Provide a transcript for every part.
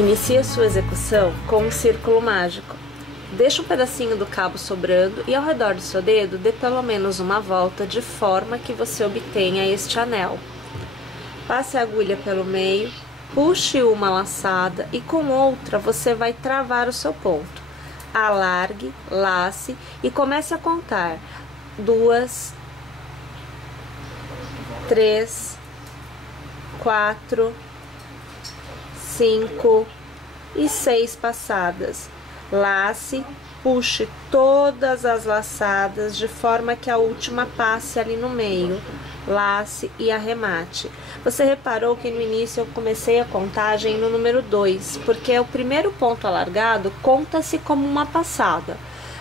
Inicie a sua execução com um círculo mágico. Deixe um pedacinho do cabo sobrando e ao redor do seu dedo dê pelo menos uma volta de forma que você obtenha este anel. Passe a agulha pelo meio, puxe uma laçada e com outra você vai travar o seu ponto. Alargue, lace e comece a contar 2, 3, 4, 5 e 6 passadas. Lace, puxe todas as laçadas de forma que a última passe ali no meio. Lace e arremate. Você reparou que no início eu comecei a contagem no número 2, porque o primeiro ponto alargado conta-se como uma passada.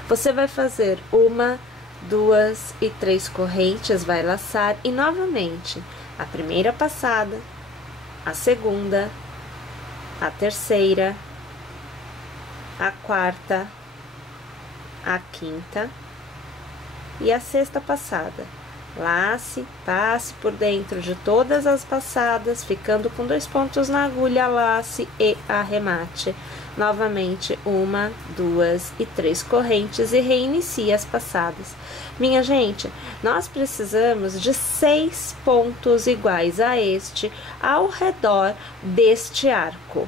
Você vai fazer 1, 2 e 3 correntes, vai laçar e novamente a primeira passada, a segunda, a terceira, a quarta, a quinta e a sexta passada. Lace, passe por dentro de todas as passadas, ficando com 2 pontos na agulha, lace e arremate. Novamente, 1, 2 e 3 correntes e reinicie as passadas. Minha gente, nós precisamos de 6 pontos iguais a este ao redor deste arco.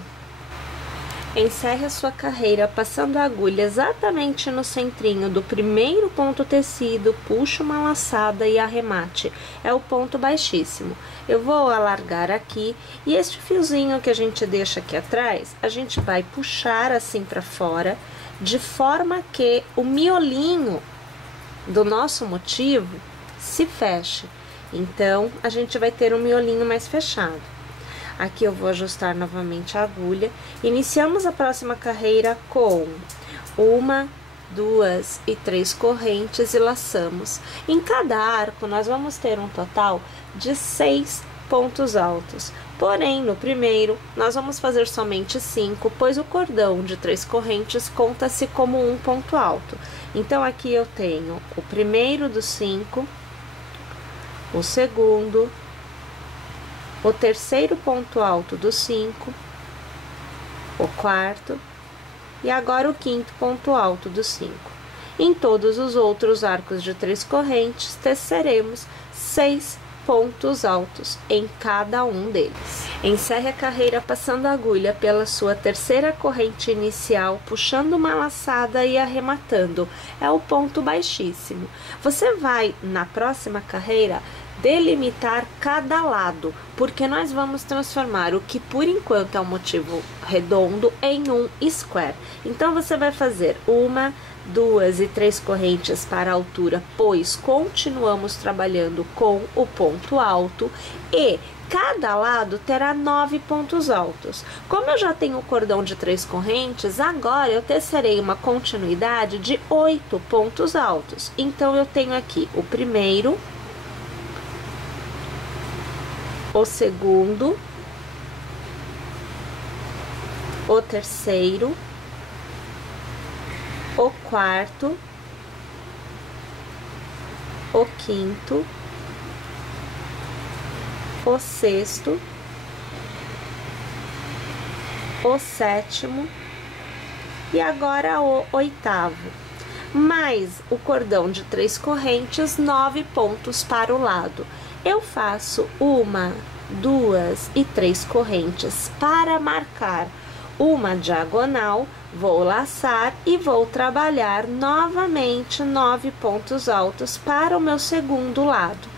Encerre a sua carreira passando a agulha exatamente no centrinho do primeiro ponto tecido, puxe uma laçada e arremate. É o ponto baixíssimo. Eu vou alargar aqui e este fiozinho que a gente deixa aqui atrás, a gente vai puxar assim para fora, de forma que o miolinho do nosso motivo se feche. Então, a gente vai ter um miolinho mais fechado. Aqui eu vou ajustar novamente a agulha. Iniciamos a próxima carreira com 1, 2 e 3 correntes e laçamos. Em cada arco, nós vamos ter um total de 6 pontos altos. Porém, no primeiro, nós vamos fazer somente 5, pois o cordão de 3 correntes conta-se como um ponto alto. Então, aqui eu tenho o primeiro dos 5, o segundo, o terceiro ponto alto do 5, o quarto e agora o quinto ponto alto do 5. Em todos os outros arcos de 3 correntes, teceremos 6 pontos altos em cada um deles. Encerre a carreira passando a agulha pela sua terceira corrente inicial, puxando uma laçada e arrematando. É o ponto baixíssimo. Você vai, na próxima carreira, delimitar cada lado, porque nós vamos transformar o que por enquanto é um motivo redondo em um square. Então, você vai fazer 1, 2 e 3 correntes para a altura, pois continuamos trabalhando com o ponto alto e cada lado terá 9 pontos altos. Como eu já tenho o cordão de 3 correntes, agora eu tecerei uma continuidade de 8 pontos altos. Então, eu tenho aqui o primeiro, o segundo, o terceiro, o quarto, o quinto, o sexto, o sétimo e agora o oitavo. Mais o cordão de 3 correntes, 9 pontos para o lado. Eu faço 1, 2 e 3 correntes para marcar uma diagonal, vou laçar e vou trabalhar novamente 9 pontos altos para o meu segundo lado.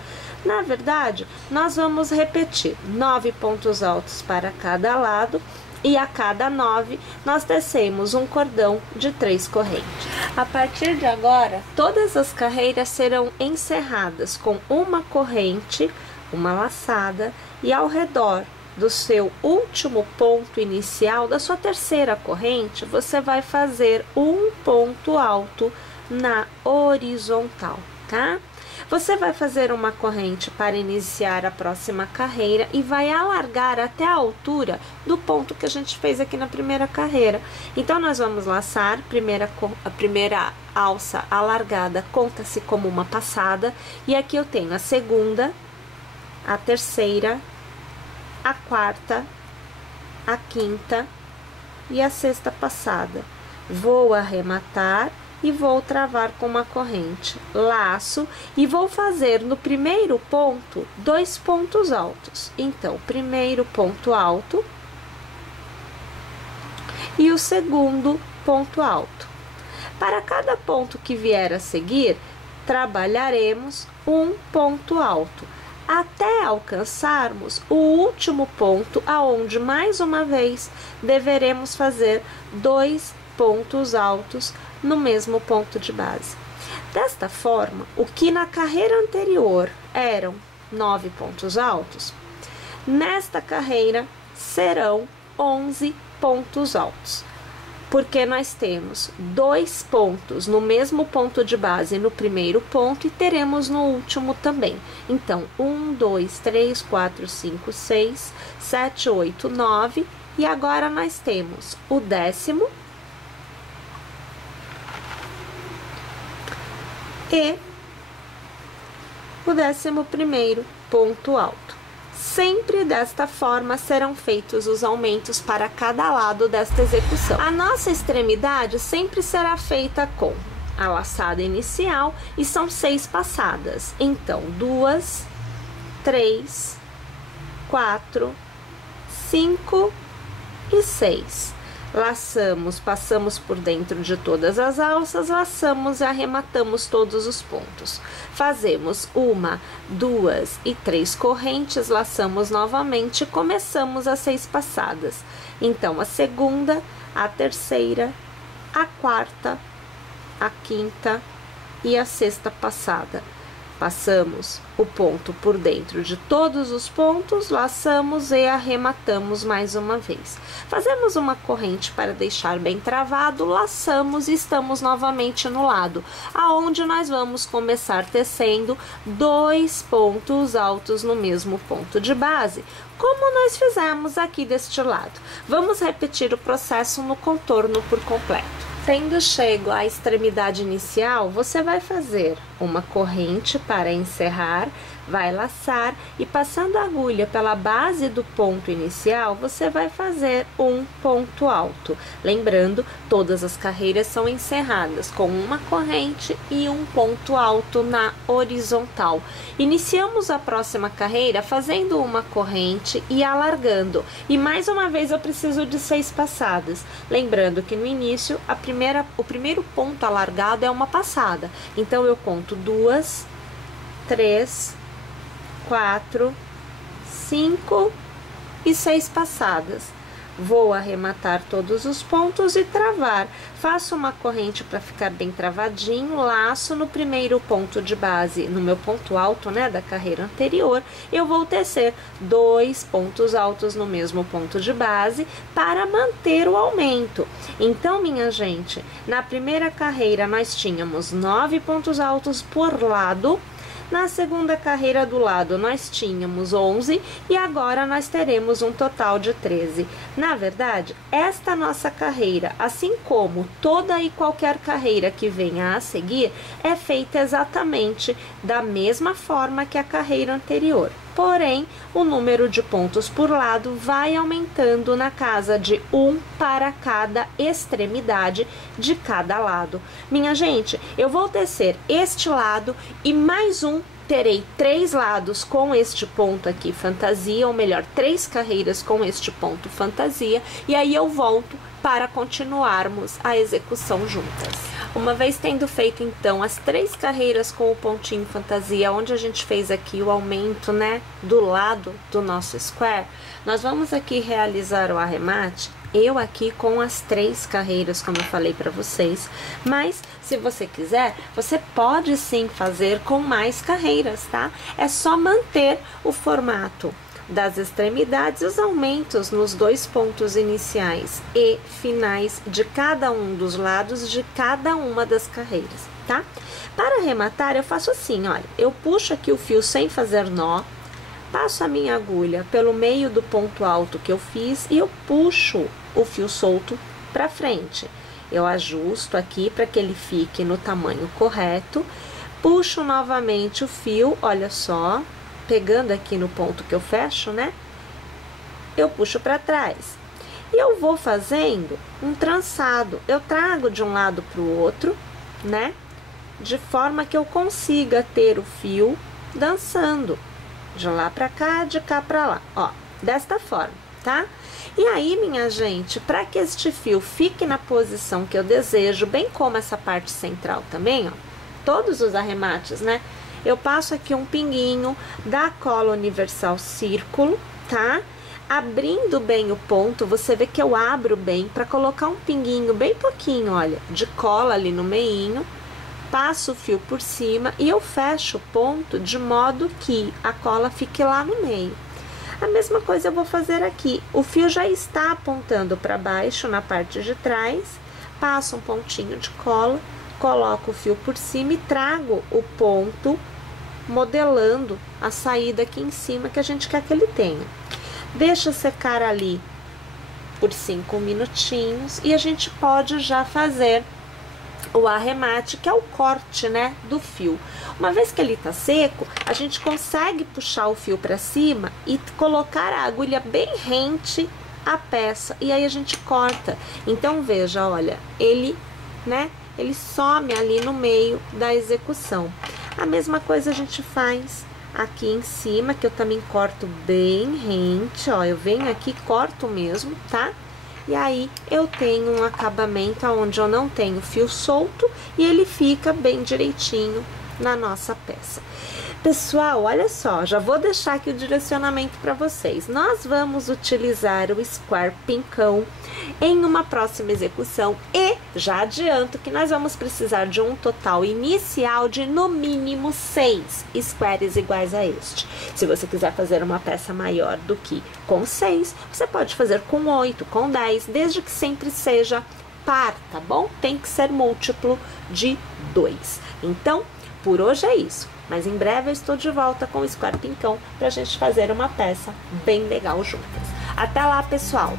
Na verdade, nós vamos repetir 9 pontos altos para cada lado e a cada 9 nós tecemos um cordão de 3 correntes. A partir de agora, todas as carreiras serão encerradas com uma corrente, uma laçada e ao redor do seu último ponto inicial, da sua terceira corrente, você vai fazer um ponto alto na horizontal, tá? Você vai fazer uma corrente para iniciar a próxima carreira e vai alargar até a altura do ponto que a gente fez aqui na primeira carreira. Então, nós vamos laçar, a primeira alça alargada conta-se como uma passada, e aqui eu tenho a segunda, a terceira, a quarta, a quinta e a sexta passada. Vou arrematar e vou travar com uma corrente, laço e vou fazer no primeiro ponto 2 pontos altos. Então, primeiro ponto alto e o segundo ponto alto. Para cada ponto que vier a seguir, trabalharemos um ponto alto, até alcançarmos o último ponto, aonde mais uma vez deveremos fazer 2 pontos altos no mesmo ponto de base. Desta forma, o que na carreira anterior eram 9 pontos altos, nesta carreira serão 11 pontos altos, porque nós temos 2 pontos no mesmo ponto de base no primeiro ponto e teremos no último também. Então, 1, 2, 3, 4, 5, 6, 7, 8, 9 e agora nós temos o 10º e o 11º ponto alto. Sempre desta forma serão feitos os aumentos para cada lado desta execução. A nossa extremidade sempre será feita com a laçada inicial e são 6 passadas. Então, 2, 3, 4, 5 e 6. Laçamos, passamos por dentro de todas as alças, laçamos e arrematamos todos os pontos. Fazemos 1, 2 e 3 correntes, laçamos novamente e começamos as 6 passadas. Então, a segunda, a terceira, a quarta, a quinta e a sexta passada. Passamos o ponto por dentro de todos os pontos, laçamos e arrematamos mais uma vez. Fazemos uma corrente para deixar bem travado, laçamos e estamos novamente no lado, aonde nós vamos começar tecendo 2 pontos altos no mesmo ponto de base, como nós fizemos aqui deste lado. Vamos repetir o processo no contorno por completo. Tendo chego à extremidade inicial, você vai fazer uma corrente para encerrar, vai laçar e passando a agulha pela base do ponto inicial, você vai fazer um ponto alto. Lembrando, todas as carreiras são encerradas com uma corrente e um ponto alto na horizontal. Iniciamos a próxima carreira fazendo uma corrente e alargando. E mais uma vez eu preciso de 6 passadas. Lembrando que no início, o primeiro ponto alargado é uma passada. Então, eu conto 2, 3, 4, 5 e 6 passadas. Vou arrematar todos os pontos e travar. Faço uma corrente para ficar bem travadinho, laço no primeiro ponto de base, no meu ponto alto, né, da carreira anterior. Eu vou tecer 2 pontos altos no mesmo ponto de base para manter o aumento. Então, minha gente, na primeira carreira nós tínhamos 9 pontos altos por lado. Na segunda carreira do lado nós tínhamos 11 e agora nós teremos um total de 13. Na verdade, esta nossa carreira, assim como toda e qualquer carreira que venha a seguir, é feita exatamente da mesma forma que a carreira anterior. Porém, o número de pontos por lado vai aumentando na casa de 1 para cada extremidade de cada lado. Minha gente, eu vou tecer este lado e mais um, terei 3 lados com este ponto aqui fantasia, ou melhor, 3 carreiras com este ponto fantasia, e aí eu volto para continuarmos a execução juntas. Uma vez tendo feito então as 3 carreiras com o pontinho fantasia, onde a gente fez aqui o aumento, né, do lado do nosso square, nós vamos aqui realizar o arremate, eu aqui com as 3 carreiras, como eu falei para vocês, mas se você quiser, você pode sim fazer com mais carreiras, tá? É só manter o formato das extremidades, os aumentos nos 2 pontos iniciais e finais de cada um dos lados de cada uma das carreiras, tá? Para arrematar, eu faço assim, olha, eu puxo aqui o fio sem fazer nó, passo a minha agulha pelo meio do ponto alto que eu fiz e eu puxo o fio solto para frente. Eu ajusto aqui para que ele fique no tamanho correto, puxo novamente o fio, olha só, pegando aqui no ponto que eu fecho, né? Eu puxo para trás. E eu vou fazendo um trançado. Eu trago de um lado para o outro, né? De forma que eu consiga ter o fio dançando de lá para cá, de cá para lá, ó, desta forma, tá? E aí, minha gente, para que este fio fique na posição que eu desejo, bem como essa parte central também, ó, todos os arremates, né? Eu passo aqui um pinguinho da cola universal círculo, tá? Abrindo bem o ponto, você vê que eu abro bem para colocar um pinguinho bem pouquinho, olha, de cola ali no meinho. Passo o fio por cima e eu fecho o ponto de modo que a cola fique lá no meio. A mesma coisa eu vou fazer aqui. O fio já está apontando para baixo na parte de trás. Passo um pontinho de cola, coloco o fio por cima e trago o ponto modelando a saída aqui em cima que a gente quer que ele tenha. Deixa secar ali por 5 minutinhos e a gente pode já fazer o arremate, que é o corte, né, do fio. Uma vez que ele tá seco, a gente consegue puxar o fio para cima e colocar a agulha bem rente à peça, e aí a gente corta. Então, veja, olha, ele, né, ele some ali no meio da execução. A mesma coisa a gente faz aqui em cima, que eu também corto bem rente, ó, eu venho aqui e corto mesmo, tá? E aí, eu tenho um acabamento onde eu não tenho fio solto e ele fica bem direitinho na nossa peça. Pessoal, olha só, já vou deixar aqui o direcionamento para vocês. Nós vamos utilizar o square pincão em uma próxima execução e já adianto que nós vamos precisar de um total inicial de no mínimo 6 squares iguais a este. Se você quiser fazer uma peça maior do que com 6, você pode fazer com 8, com 10, desde que sempre seja par, tá bom? Tem que ser múltiplo de 2. Então, por hoje é isso. Mas em breve eu estou de volta com o square pincão pra gente fazer uma peça bem legal juntas. Até lá, pessoal!